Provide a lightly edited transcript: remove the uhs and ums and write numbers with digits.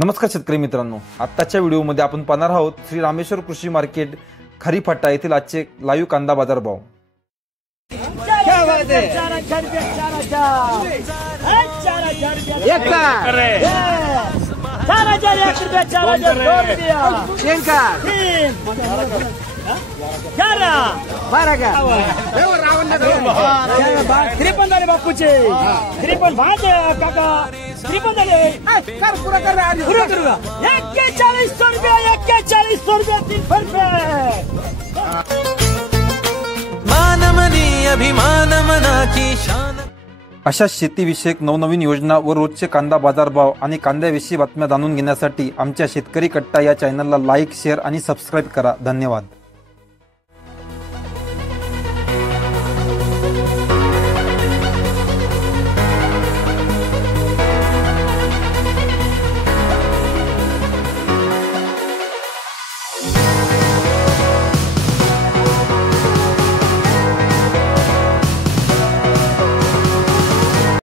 नमस्कार शेतकरी मित्रांनो, आत्ताच्या व्हिडिओमध्ये आपण पाहणार आहोत श्री रामेश्वर कृषी मार्केट खरीफाटा येथील आजचे लाईव्ह कांदा बाजार भाव। बापूचे 53 भात काका 53 झाले कर पूरा कर पूरा करूंगा 4100 रुपये 4100 रुपये 3 रुपये मानमनी अभिमान मनाची शान। अशा शेतीविषयक नवनवीन योजना व रोजचे कांदा बाजार भाव आणि कांद्याविषयी बातम्या जाणून घेण्यासाठी आमच्या शेतकरी कट्टा या चॅनलला लाईक, शेअर आणि सबस्क्राईब करा। धन्यवाद।